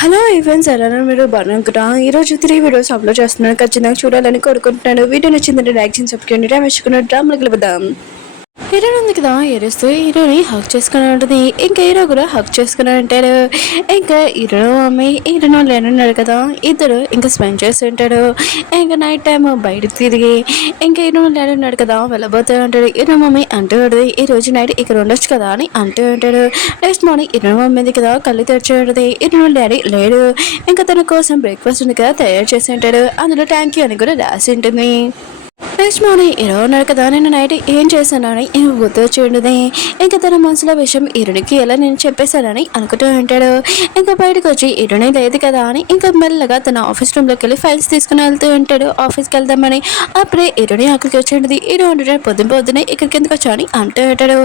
Hello events ఎలా మీరు బాగున్నాను. ఈరోజు 3 వీడియోస్ అప్లోడ్ చేస్తున్నాను. ఖచ్చితంగా చూడాలని కోరుకుంటున్నాను. వీడియో నచ్చిందంటే లైక్ చేసి సబ్స్క్రైబ్ టైం వేసుకున్న డ్రామాలకు వెళ్ళిపోదాం. హీరో ఉంది కదా, ఏడుస్తూ హీరోని హక్ చేసుకుని ఉంటుంది. ఇంకా హీరో కూడా హక్ చేసుకుని ఉంటాడు. ఇంకా హీరో మమ్మీ హీరోను లేనున్నాడు కదా, ఇద్దరు ఇంకా స్పెండ్ చేస్తూ ఉంటాడు. ఇంకా నైట్ టైం బయటకు తిరిగి ఇంకా హీరో లేనున్నాడు కదా, వెళ్ళబోతూ ఉంటాడు. హీరో మమ్మీ అంటూ ఉంటుంది, ఈ రోజు నైట్ ఇక్కడ ఉండొచ్చు కదా అని అంటూ ఉంటాడు. నెక్స్ట్ మార్నింగ్ హీరో మమ్మీ కదా కళ్ళు తెరిచి ఉంటుంది. హీరో డాడీ లేడు. ఇంకా తన కోసం బ్రేక్ఫాస్ట్ ఉంది కదా తయారు చేసి ఉంటాడు. అందులో థ్యాంక్ యూ అని కూడా రాసి ఉంటుంది. నెక్స్ట్ మార్నింగ్ హీరో ఉన్నాడు కదా, నేను నైట్ ఏం చేశానని గుర్తు చూడదే. ఇంకా తన మనసులో విషయం హీరోనికి ఎలా నేను చెప్పేశానని అనుకుంటూ ఉంటాడు. ఇంకా బయటకు వచ్చి హీరోనే లేదు కదా అని ఇంకా మెల్లగా తన ఆఫీస్ రూమ్లోకి వెళ్ళి ఫైల్స్ తీసుకుని వెళ్తూ ఉంటాడు. ఆఫీస్కి వెళ్దామని అప్పుడే హీరోని అక్కడికి వచ్చి ఉంటుంది. హీరో అంటాడు, పొద్దునే ఇక్కడికి ఎందుకు వచ్చా అని అంటూ ఉంటాడు.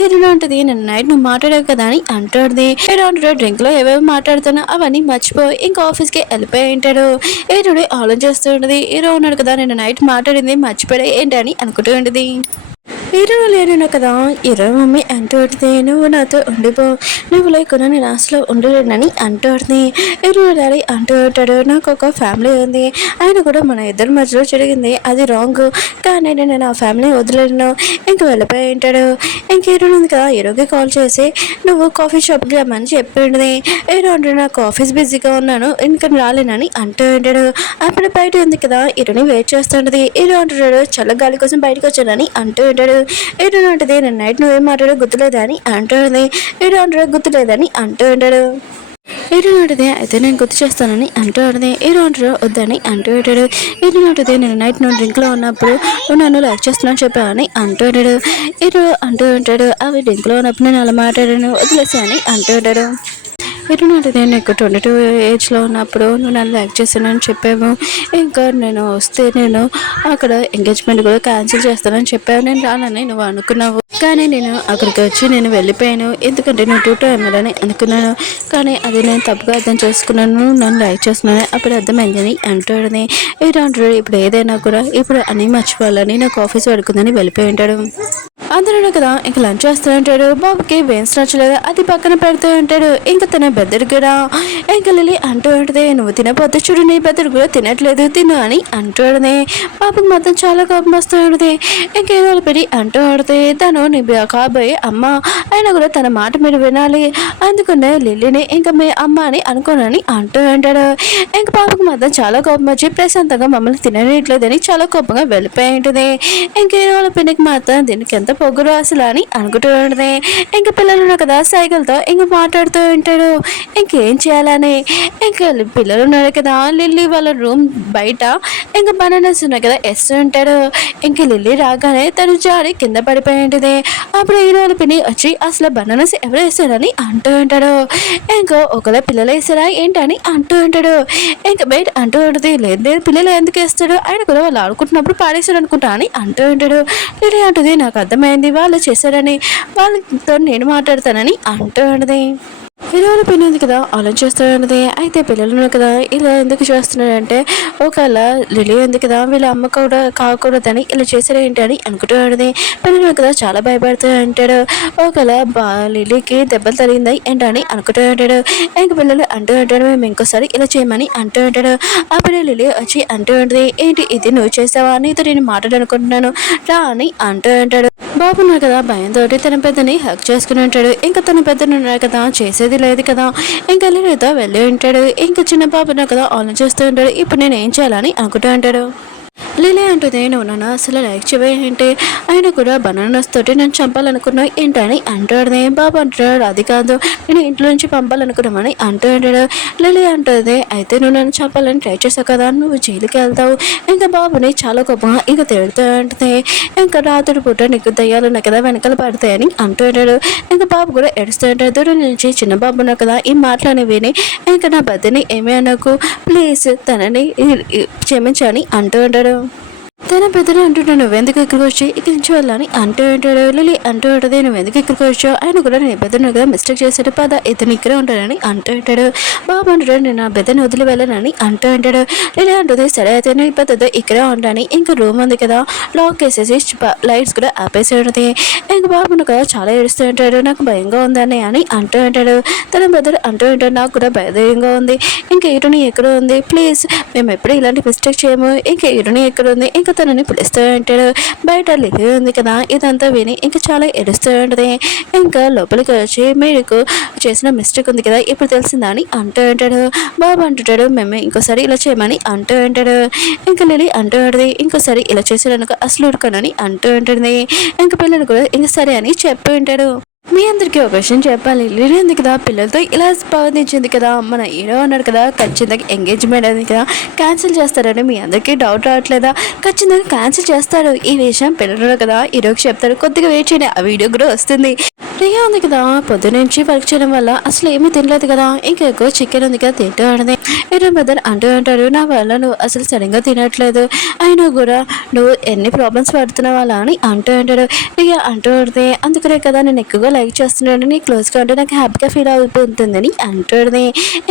హీరోలో ఉంటుంది, నేను నైట్ నువ్వు మాట్లాడావు కదా అని అంటుంది. హీరో అంటాడు, డ్రింక్లో ఏవేవి మాట్లాడుతున్నా అవన్నీ మర్చిపోయి ఇంకా ఆఫీస్కి వెళ్ళిపోయి ఉంటాడు. హీరోని ఆలోచిస్తూ ఉంటుంది. హీరో ఉన్నాడు కదా, నేను నైట్ మాట్లాడింది మర్చిపోయా ఏంటని అనుకుంటూ ఉంటుంది. హీరో లేను కదా, హీరో మమ్మీ అంటూ ఉంటుంది, నువ్వు నాతో ఉండిపో, నువ్వు లేకుండా నేను అసలు ఉండలేనని అంటూ ఉంటుంది. హీరో డాడీ అంటూ ఉంటాడు, నాకు ఒక ఫ్యామిలీ ఉంది, ఆయన కూడా మన ఇద్దరి మధ్యలో జరిగింది అది రాంగ్, కానీ నేను నా ఫ్యామిలీ వదిలేను ఇంక వెళ్ళిపోయి ఉంటాడు. ఇంక హీరో ఉంది కదా, హీరోకి కాల్ చేసి నువ్వు కాఫీ షాప్కి రమ్మని చెప్పింది. హీరో అంటే నాకు ఆఫీస్ బిజీగా ఉన్నాను ఇంకా రాలేనని అంటూ ఉంటాడు. అప్పుడు బయట ఉంది కదా, హీరోని వెయిట్ చేస్తుంటది. హీరో అంటాడు, చల్ల గాలి కోసం బయటకు వచ్చానని అంటూ ఉంటాడు. హీరో అంటది, నేను నైట్ నువ్వేం మాట్లాడో గుర్తులేదా అని అంటుంది. హీరో అంటాడు, గుర్తులేదని అంటూ ఉంటాడు. హీరో అంటది, అయితే నేను గుర్తు చేస్తానని అంటూ ఉంటుంది. హీరో అంటాడు, వద్దని అంటూ ఉంటాడు. హీరో అంటది, నేను నైట్ నువ్వు డ్రింక్లో ఉన్నప్పుడు నువ్వు నన్ను లైక్ చేస్తున్నాను చెప్పావని అంటూ ఉంటాడు. హీరో అంటూ ఉంటాడు, అవి డ్రింక్లో ఉన్నప్పుడు నేను అలా మాట్లాడాను వదిలేసా అని అంటూ ఉంటాడు. ఎటునంటే నేను నీకు 22 ఏజ్లో ఉన్నప్పుడు నువ్వు నన్ను లైక్ చేశానని చెప్పావు. ఇంకా నేను వస్తే నేను అక్కడ ఎంగేజ్మెంట్ కూడా క్యాన్సిల్ చేస్తానని చెప్పావు. నేను రానని నువ్వు అనుకున్నావు, కానీ నేను అక్కడికి వచ్చి నేను వెళ్ళిపోయాను. ఎందుకంటే నేను 2 ఎంఎల్ఏని అనుకున్నాను, కానీ అది నేను తప్పుగా అర్థం చేసుకున్నాను. నన్ను లైక్ చేస్తున్నాను అప్పుడు అర్థమైందని అంటాడని. ఏంటంటాడు, ఇప్పుడు ఏదైనా కూడా ఇప్పుడు అన్నీ మర్చిపోవాలని నాకు ఆఫీస్ పడుకుందని వెళ్ళిపోయి ఉంటాడు. అందులోనే కదా ఇంక లంచ్ చేస్తూ ఉంటాడు. బాబుకి వేన్స్ నచ్చలేదు, అది పక్కన పెడుతూ ఉంటాడు. ఇంకా తన బెద్దరు కూడా ఇంకా లిలీ అంటూ ఉంటుంది, నువ్వు తినపోతే చూడు నీ బెద్దరు కూడా తినట్లేదు తిను అని అంటూ ఉంటుంది. బాబుకి మాత్రం చాలా కోపం వస్తూ ఉంటుంది. ఇంకేదో పెట్టి అంటూ ఉంటుంది, తను నీ కాబోయే అమ్మ అయినా కూడా తన మాట మీరు వినాలి, అందుకనే లిల్లీని ఇంకా మీ అమ్మ అని అనుకోనని అంటూ ఉంటాడు. ఇంకా బాబుకి మాత్రం చాలా కోపం వచ్చి ప్రశాంతంగా మమ్మల్ని తినట్లేదని చాలా కోపంగా వెళ్ళిపోయి ఉంటుంది. ఇంకేదో పిన్నికి మాత్రం దీనికి ఎంత పొగ్గురు అసలు అని అనుకుంటూ ఉంటుంది. ఇంక పిల్లలు కదా సైకిల్తో ఇంక మాట్లాడుతూ ఉంటాడు ఇంకేం చేయాలని. ఇంకా పిల్లలు ఉన్నారు కదా, లిల్లీ వాళ్ళ రూమ్ బయట ఇంకా బనానాస్ ఉన్నాయి కదా వేస్తూ ఉంటాడు. ఇంక లిల్లీ రాగానే తను జారి కింద పడిపోయి ఉంటుంది. అప్పుడు హీరోలు పిన్ని వచ్చి అసలు బనానాస్ ఎవరు వేస్తారని అంటూ ఉంటాడు. ఇంకో ఒకవేళ పిల్లలు వేస్తారా ఏంటని అంటూ ఉంటాడు. ఇంకా బయట అంటూ ఉంటుంది, లేదు లేదు పిల్లలు ఎందుకు వేస్తాడు, ఆయన కూడా వాళ్ళు ఆడుకుంటున్నప్పుడు పాడేస్తాడు అనుకుంటా అని అంటూ ఉంటాడు. లిల్లీ అంటుంది, నాకు అర్థమైంది వాళ్ళు చేశారని, వాళ్ళతో నేను మాట్లాడతానని అంటూ ఉంటుంది. హీరోలు పిన్ ఉంది కదా ఆలోచిస్తూ ఉన్నది. అయితే పిల్లలు కదా ఇలా ఎందుకు చేస్తున్నాడంటే ఒకవేళ లిలీ ఉంది కదా వీళ్ళ అమ్మ కూడా కాకూడదని ఇలా చేశారు ఏంటి అని అనుకుంటూ ఉన్నది. పిల్లలు కదా చాలా భయపడుతూ ఉంటాడు. ఒకవేళ లిలీకి దెబ్బలు తగిలిందా ఏంటని అనుకుంటూ ఉంటాడు. ఇంక పిల్లలు అంటూ ఉంటాడు, మేము ఇంకోసారి ఇలా చేయమని అంటూ ఉంటాడు. అప్పుడే లిలీ వచ్చి అంటూ ఉంటుంది, ఏంటి ఇది నువ్వు చేసావా, నీతో నేను మాట్లాడాలనుకుంటున్నాను రా అని అంటూ ఉంటాడు. బాబున్నాడు కదా భయంతో తన పెద్దని హక్ చేసుకుని ఉంటాడు. ఇంకా తన పెద్దను ఉన్నాడు కదా చేసేది లేదు కదా, ఇంకా లిలీతో వెళ్ళి ఉంటాడు. ఇంకా చిన్న బాబున్నాడు కదా ఆలోచిస్తూ ఉంటాడు, ఇప్పుడు నేను ఏం చేయాలని అనుకుంటూ ఉంటాడు. లిలీ అంటుంది, నువ్వు నన్ను అసలు లైక్ చేయవేంటి, ఆయన కూడా బనానాస్ తోటి నన్ను చంపాలనుకున్నావు ఏంటని అంటాడు. బాబు అంటాడు, అది కాదు నేను ఇంట్లో నుంచి పంపాలనుకున్నామని అంటూ ఉంటాడు. లిలీ అంటుంది, అయితే నువ్వు నన్ను చంపాలని ట్రై చేసావు కదా, నువ్వు జైలుకి వెళ్తావు. ఇంకా బాబుని చాలా కోపంగా ఇంకా తిడుతూ ఉంటుంది. ఇంకా రాత్రి పూట నీకు దయ్యాలు ఉన్నాయి కదా వెనకాల పడతాయని అంటూ ఉంటాడు. ఇంకా బాబు కూడా ఏడుస్తూ ఉంటాడు. దూరం నుంచి చిన్న బాబు ఉన్నా కదా ఈ మాటలని విని ఇంకా నా బద్దని ఏమీ అనకు ప్లీజ్ తనని క్షమించని అంటూ ఉంటాడు. తన పెద్దలు అంటుంటే నువ్వెందుకు ఇక్కడికి వచ్చి ఇక్కడి నుంచి వెళ్ళని అంటూ ఉంటాడు. లిలీ అంటూ ఉంటుంది, నువ్వెందుకు ఇక్కడికి వచ్చావు, ఆయన కూడా నేను పెద్దను కదా మిస్టేక్ చేశాడు, పద ఇతను ఇక్కడే ఉంటాడని అంటూ ఉంటాడు. బాబు అంటాడు, నేను నా పెద్దను వదిలి వెళ్ళనని అంటూ ఉంటాడు. లిలీ అంటుంది, సరే అయితే నేను పెద్దతో ఇక్కడే ఉంటాను, ఇంకా రూమ్ ఉంది కదా లాక్ వేసేసి లైట్స్ కూడా ఆపేసి ఉంటుంది. ఇంకా బాబును కదా చాలా ఏడుస్తూ ఉంటాడు, నాకు భయంగా ఉందని అని అంటూ ఉంటాడు. తన పెద్దలు అంటూ ఉంటాడు, నాకు కూడా భయంగా ఉంది, ఇంకా ఇటుని ఎక్కడ ఉంది, ప్లీజ్ మేము ఎప్పుడు ఇలాంటి మిస్టేక్ చేయము, ఇంకా ఇటుని ఎక్కడ ఉంది, ఇంకా తనని పిలుస్తూ ఉంటాడు. బయట లిలీ ఉంది కదా ఇదంతా విని ఇంకా చాలా ఏడుస్తూ ఉంటుంది. ఇంకా లోపలికి వచ్చి మీకు చేసిన మిస్టేక్ ఉంది కదా ఇప్పుడు తెలిసిందా అని అంటూ ఉంటాడు. బాబు అంటుంటాడు, మేము ఇంకోసారి ఇలా చేయమని అంటూ ఉంటాడు. ఇంకా లిలీ అంటూ ఉంటుంది, ఇంకోసారి ఇలా చేసేదానికి అసలు ఉడకనని అంటూ ఉంటుంది. ఇంకా పిల్లలు కూడా ఇంకా సరే అని చెప్పి ఉంటాడు. మీ అందరికీ ఒక విషయం చెప్పాలి, లిలీ ఉంది కదా పిల్లలతో ఇలా స్పందించింది కదా, మన హీరో అన్నాడు కదా ఖచ్చితంగా ఎంగేజ్మెంట్ అది కదా క్యాన్సిల్ చేస్తారని మీ అందరికీ డౌట్ రావట్లేదా, ఖచ్చితంగా క్యాన్సిల్ చేస్తాడు, ఈ విషయం పిల్లలు కదా హీరోకి చెప్తాడు, కొద్దిగా వెయిట్ చేయండి ఆ వీడియో కూడా వస్తుంది. రియా ఉంది కదా పొద్దునుంచి వర్క్ చేయడం వల్ల అసలు ఏమీ తినలేదు కదా, ఇంకా ఎక్కువ చికెన్ ఉంది కదా తింటూ ఆడది. హీరో బ్రదర్ అంటూ అంటాడు, నా వల్ల నువ్వు అసలు సరిగ్గా తినట్లేదు, అయినా కూడా నువ్వు ఎన్ని ప్రాబ్లమ్స్ పడుతున్నావు అలా అని అంటూ అంటాడు. రియా అంటూ ఉంటుంది, అందుకనే కదా నేను ఎక్కువగా లైక్ చేస్తున్నాడు, నీ క్లోజ్గా ఉంటే నాకు హ్యాపీగా ఫీల్ అవుతుందని అంటుంది.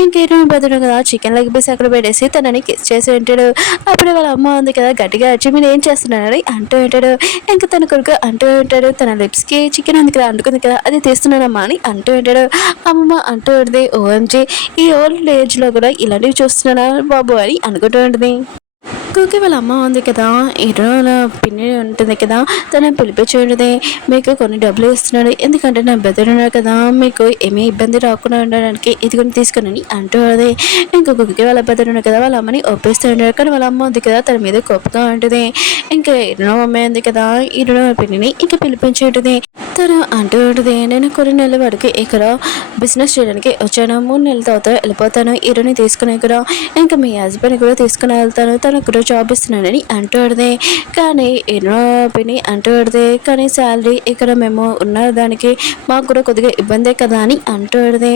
ఇంకేమో బదులు కదా చికెన్ లెగ్ పీస్ అక్కడ పెట్టేసి తనని కిస్ చేసి ఉంటాడు. అప్పుడు వాళ్ళ అమ్మ ఉంది కదా గట్టిగా వచ్చి మీరు ఏం చేస్తున్నారని అంటూ ఉంటాడు. ఇంకా తన కొడుకు అంటూ ఉంటాడు, తన లిప్స్కి చికెన్ ఉంది కదా అంటుకుంది కదా అది తీస్తున్నానమ్మా అని అంటూ ఉంటాడు. అమ్మమ్మ అంటూ ఉంటుంది, ఓఎంజీ ఈ ఓల్డ్ ఏజ్లో కూడా ఇలాంటివి చూస్తున్నాడా బాబు అని అనుకుంటూ ఉంటుంది. కుకి వాళ్ళ అమ్మ ఉంది కదా హీరోల పిన్ని ఉంటుంది కదా తను పిలిపించుంటుంది, మీకు కొన్ని డబ్బులు ఇస్తున్నాడు ఎందుకంటే నా బెదర్ ఉన్నారు కదా మీకు ఏమీ ఇబ్బంది రాకుండా ఉండడానికి ఇదిగొని తీసుకుని అంటూ అది. ఇంకా కుకి వాళ్ళ బెదర్ ఉన్నారు కదా వాళ్ళ అమ్మని ఒప్పిస్తూ ఉంటారు, కానీ వాళ్ళ అమ్మ ఉంది కదా తన మీద కోపంగా ఉంటుంది. ఇంకా హీరో అమ్మాయి ఉంది కదా హీరో పిన్నిని ఇంకా పిలిపించి ఉంటుంది. తను అంటూ ఉంటుంది, నేను కొన్ని నెలల వరకు ఇక్కడ బిజినెస్ చేయడానికి వచ్చాను, 3 నెలల తర్వాత వెళ్ళిపోతాను, హీరోని తీసుకుని కూడా ఇంకా మీ హస్బెండ్ కూడా తీసుకుని వెళ్తాను, తనకు కూడా జాబ్ ఇస్తున్నానని అంటూ ఉంటుంది. కానీ హీరో పిన్ని అంటూ ఉంటుంది, కానీ శాలరీ ఇక్కడ మేము ఉన్న దానికి మాకు కూడా కొద్దిగా ఇబ్బందే కదా అని అంటూ ఉంటుంది.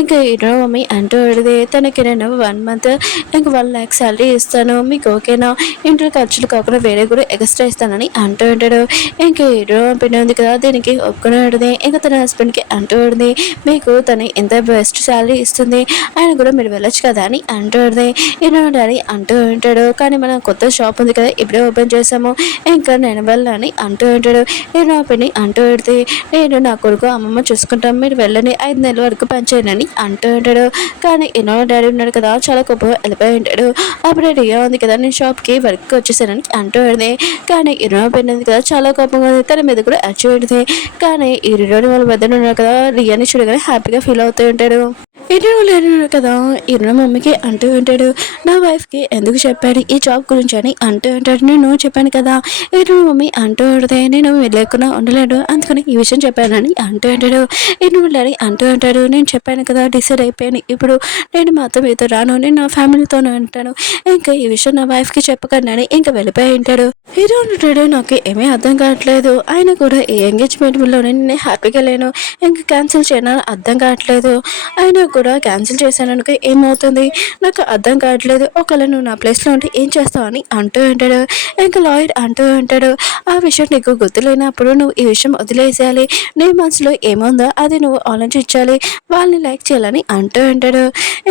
ఇంకా హీరో మమ్మీ అంటూ ఉంటుంది, తనకి నేను 1 మంత్ ఇంకా 1 lakh శాలరీ ఇస్తాను, మీకు ఓకేనా, ఇంటి ఖర్చులు కాకుండా వేరే కూడా ఎక్స్ట్రా ఇస్తానని అంటూ ఉంటాడు. ఇంకా హీరో పిన్ని ఉంది కదా దీనికి ఒప్పుకుని ఉంటుంది. ఇంకా తన హస్బెండ్కి అంటూ ఉంటుంది, మీకు తను ఎంత బెస్ట్ శాలరీ ఇస్తుంది, ఆయన కూడా మీరు వెళ్ళొచ్చు కదా అని అంటూ ఉంటుంది. హీరో డాడీ అంటూ ఉంటాడు, కానీ మన కొత్త షాప్ ఉంది కదా ఇప్పుడే ఓపెన్ చేసాము, ఇంకా నేను వెళ్ళని అంటూ ఉంటాడు. హీరో పిన్ని అంటూ ఉంటుంది, నేను నా కొడుకు అమ్మమ్మ చూసుకుంటాం, మీరు వెళ్ళని 5 నెలల వరకు పనిచేయనని అంటూ ఉంటాడు. కానీ హీరో డాడీ ఉన్నాడు కదా చాలా కోపంగా వెళ్ళిపోయి ఉంటాడు. అప్పుడే రియా ఉంది కదా నేను షాప్కి వర్క్ వచ్చేసానని అంటూ ఉంటుంది. కానీ హీరో పిన్ని ఉంది కదా చాలా కోపంగా ఉంది, తన మీద కూడా వచ్చి ఉంటుంది. కానీ ఈ హీరోని వాళ్ళ వద్దన ఉన్నారు కదా రియాని చూడగానే హ్యాపీగా ఫీల్ అవుతూ ఉంటాడు. హీరో లేరు కదా హీరో మమ్మీకి అంటూ ఉంటాడు, నా వైఫ్కి ఎందుకు చెప్పాడు ఈ జాబ్ గురించి అని అంటూ ఉంటాడు. నేను చెప్పాను కదా హీరో మమ్మీ అంటూ ఉంటుంది, నేను లేకుండా ఉండలేడు అందుకని ఈ విషయం చెప్పానని అంటూ ఉంటాడు. హీరో డాడీ అంటూ ఉంటాడు, నేను చెప్పాను కదా డిసైడ్ అయిపోయాను, ఇప్పుడు నేను మాత్రం మీతో రాను, నేను నా ఫ్యామిలీతోనే ఉంటాను, ఇంకా ఈ విషయం నా వైఫ్కి చెప్పకండి ఇంకా వెళ్ళిపోయి ఉంటాడు. హీరో ఉంటాడు, నాకు ఏమీ అర్థం కావట్లేదు, ఆయన కూడా ఈ ఎంగేజ్మెంట్లోనే నేను హ్యాపీగా లేను, ఇంకా క్యాన్సిల్ చేయనని అర్థం కావట్లేదు, అయినా కూడా క్యాన్సిల్ చేశాననుకో ఏమవుతుంది నాకు అర్థం కావట్లేదు, ఒకవేళ నువ్వు నా ప్లేస్లో ఉంటే ఏం చేస్తావు అని అంటూ ఉంటాడు. ఇంకా లాయర్ అంటూ ఉంటాడు, ఆ విషయం నీకు గుర్తులేనప్పుడు నువ్వు ఈ విషయం వదిలేసేయాలి, నీ మనసులో ఏముందో అది నువ్వు ఆలోచించాలి, వాళ్ళని లైక్ చేయాలని అంటూ ఉంటాడు.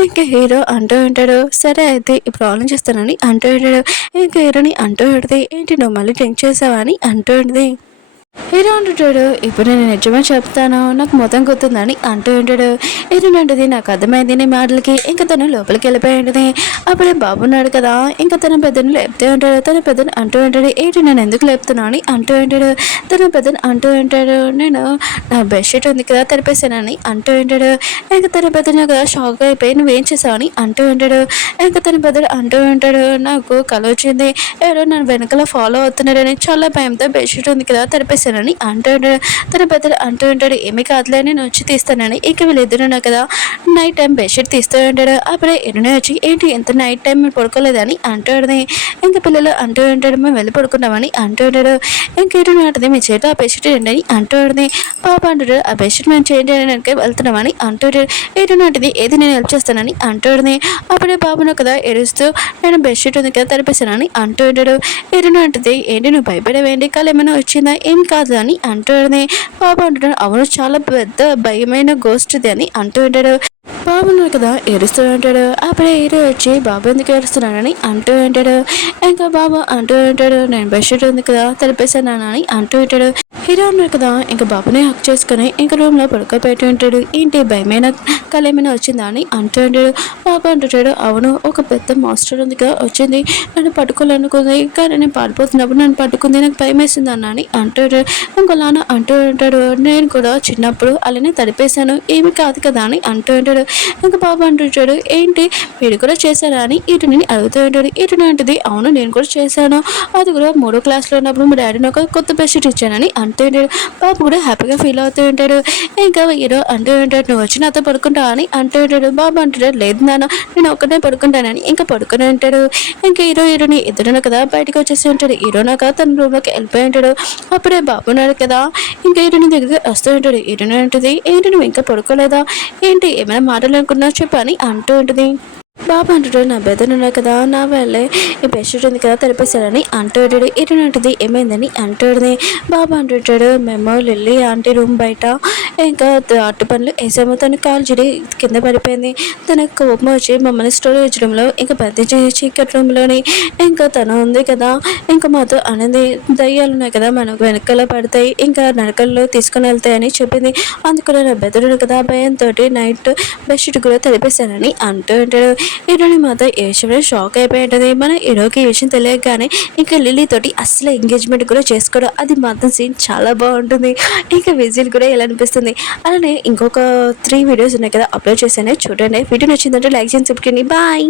ఇంకా హీరో అంటూ ఉంటాడు, సరే అయితే ఇప్పుడు ఆలోచిస్తానని అంటూ ఉంటాడు. ఇంకా హీరోని అంటూ ఉంటుంది, ఏంటి నువ్వు మళ్ళీ డ్రింక్ చేసావా అని అంటూ ఉంటుంది. హీరో అంటుంటాడు, ఇప్పుడు నేను నిజమే చెప్తాను నాకు మొత్తం గుర్తుందని అంటూ ఉంటాడు. ఏంటంటది నాకు అర్థమైంది నీ మాటలకి. ఇంకా తను లోపలికి వెళ్ళిపోయి ఉంటుంది. అప్పుడే బాబు ఉన్నాడు కదా ఇంకా తన పెద్దను లేపుతూ ఉంటాడు. తన పెద్దను అంటూ ఉంటాడు, ఏంటి నేను ఎందుకు లేపుతున్నా అని అంటూ ఉంటాడు. తన పెద్దను అంటూ ఉంటాడు, నేను నా బెడ్షీట్ ఉంది కదా తడిపేసానని అంటూ ఉంటాడు. ఇంకా తన పెద్దను కదా షాక్ అయిపోయి నువ్వేం చేసావు అని అంటూ ఉంటాడు. ఇంకా తన పెద్దడు అంటూ ఉంటాడు, నాకు కల వచ్చింది ఎవరో నన్ను వెనకాల ఫాలో అవుతున్నారని చాలా భయంతో బెడ్షీట్ ఉంది కదా తడిపేసి తడిపేశానని అంటూ ఉంటాడు. తన పెద్దలు అంటూ ఉంటాడు, ఏమీ కాదులే నేను వచ్చి తీస్తానని. ఇక వీళ్ళిద్దరు ఉన్నారు కదా నైట్ టైం బెడ్షీట్ తీస్తూ ఉంటాడు. అప్పుడే ఎరునే వచ్చి ఏంటి ఎంత నైట్ టైం మీరు పడుకోలేదని అంటూ ఉంటుంది. ఇంక పిల్లలు అంటూ ఉంటాడు, మేము వెళ్ళి పడుకున్నామని అంటూ ఉంటాడు. ఇంకేటో అంటుంది, మీ చేతిలో ఆ బెడ్షీట్ ఏంటి అని అంటూ ఉంటుంది. పాప అంటాడు, ఆ బెడ్షీట్ మేము చేంజ్ చేయడానికి వెళ్తున్నామని అంటూ ఉంటాడు. ఏటో అంటుంది, ఏది నేను హెల్ప్ చేస్తానని అంటూ ఉంటుంది. అప్పుడే బాబును కదా ఏడుస్తూ నేను బెడ్షీట్ ఉంది కదా తడిపేశానని అంటూ ఉంటాడు. ఏటో అంటుంది, ఏంటి నువ్వు భయపడవేంటి కళ ఏమైనా వచ్చిందా ఏం కాదు అని అంటూ ఉంటుంది. బాబు అంటాడు, అవును చాలా పెద్ద భయమైన గోస్ట్ది అని అంటూ ఉంటాడు. బాబున్నాడు కదా ఏడుస్తూ ఉంటాడు. అప్పుడే హీరో వచ్చి బాబు ఎందుకు ఏడుస్తున్నానని అంటూ ఉంటాడు. ఇంకా బాబు అంటూ ఉంటాడు, నేను బెడ్షీట్ ఉంది కదా తెలిపేశాను అని అంటూ ఉంటాడు. హీరో ఉన్నాడు కదా ఇంకా బాబుని హక్ చేసుకుని ఇంకా రూమ్ లో పడుకోబెట్టి ఉంటాడు. ఏంటి భయమైన కళ ఏమైనా వచ్చిందా అని అంటూ ఉంటాడు. బాబు అంటుంటాడు, అవును ఒక పెద్ద మాస్టర్ ఉంది కదా వచ్చింది, నన్ను పట్టుకోవాలనుకుంది కానీ నేను పారిపోతున్నప్పుడు నన్ను పట్టుకుంది, నాకు భయం వేసింది అన్న అని అంటాడు. ఇంకోలాన అంటూ ఉంటాడు, నేను కూడా చిన్నప్పుడు అలానే తడిపేశాను ఏమి కాదు కదా అని అంటూ ఉంటాడు. ఇంకా బాబు అంటుంటాడు, ఏంటి మీరు కూడా చేశారా అని ఇటుని అడుగుతూ ఉంటాడు. ఇటుని అంటది, అవును నేను కూడా చేశాను, అది కూడా 3వ క్లాస్లో ఉన్నప్పుడు మా డాడీని ఒక కొత్త బెడ్షీట్ ఇచ్చానని అంటూ ఉంటాడు. బాబు కూడా హ్యాపీగా ఫీల్ అవుతూ ఉంటాడు. ఇంకా హీరో అంటూ ఉంటాడు, నువ్వు వచ్చి నాతో పడుకుంటావా అని అంటూ ఉంటాడు. బాబు అంటాడు, లేదు నాన్న నేను ఒక్కనే పడుకుంటానని ఇంకా పడుకుని ఉంటాడు. ఇంకా హీరోని ఇద్దరును కదా బయటకు వచ్చేసి ఉంటాడు. హీరోనా కదా తన రూమ్లోకి వెళ్ళిపోయి ఉంటాడు. అప్పుడే బాబు ఉన్నాడు కదా ఇంకా హీరోని దగ్గరికి వస్తూ ఉంటాడు. హీరోని అంటుంది, ఏంటి నువ్వు ఇంకా పడుకోలేదా ఏంటి ఏమైనా మాట్లాడాలనుకున్నావు చెప్పు అని అంటూ ఉంటుంది. బాబు అంటాడు, నా బెదర్ ఉన్నా కదా నా వల్లే ఈ బెడ్షీట్ ఉంది కదా తెలిపేశాడని అంటాడు. ఇటునంటది ఏమైందని అంటాడు. బాబు అంటుంటాడు, మేము లిల్లీ ఆంటీ రూమ్ బయట ఇంకా అట్టు పనులు వేసాము, తను కాలు జిడి కింద పడిపోయింది, తనకు కోపం వచ్చి మమ్మల్ని స్టోరేజ్ రూమ్లో ఇంకా పెద్ద చీకటి రూమ్లోని ఇంకా తను ఉంది కదా ఇంకా మాతో అనేది దయ్యాలు ఉన్నాయి కదా మనకు వెనకాల పడతాయి ఇంకా నడకల్లో తీసుకుని వెళ్తాయని చెప్పింది, అందుకని నా బెదరుడు కదా భయంతో నైట్ బెడ్షీట్ కూడా తెలిపేశానని అంటూ ఉంటాడు. హీరోని మాత్రం ఏ విషయంలో షాక్ అయిపోయి ఉంటుంది. మన హీరోకి ఈ విషయం తెలియగానే ఇంకా లిల్లీ తోటి అసలు ఎంగేజ్మెంట్ కూడా చేసుకోవడం, అది మాత్రం సీన్ చాలా బాగుంటుంది. ఇంకా విజిల్ కూడా ఎలా అనిపిస్తుంది. అలానే ఇంకొక 3 వీడియోస్ ఉన్నాయి కదా అప్లోడ్ చేశాను చూడండి. వీడియో నచ్చిందంటే లైక్ చేయండి, సబ్స్క్రైబ్ చేయండి. బాయ్.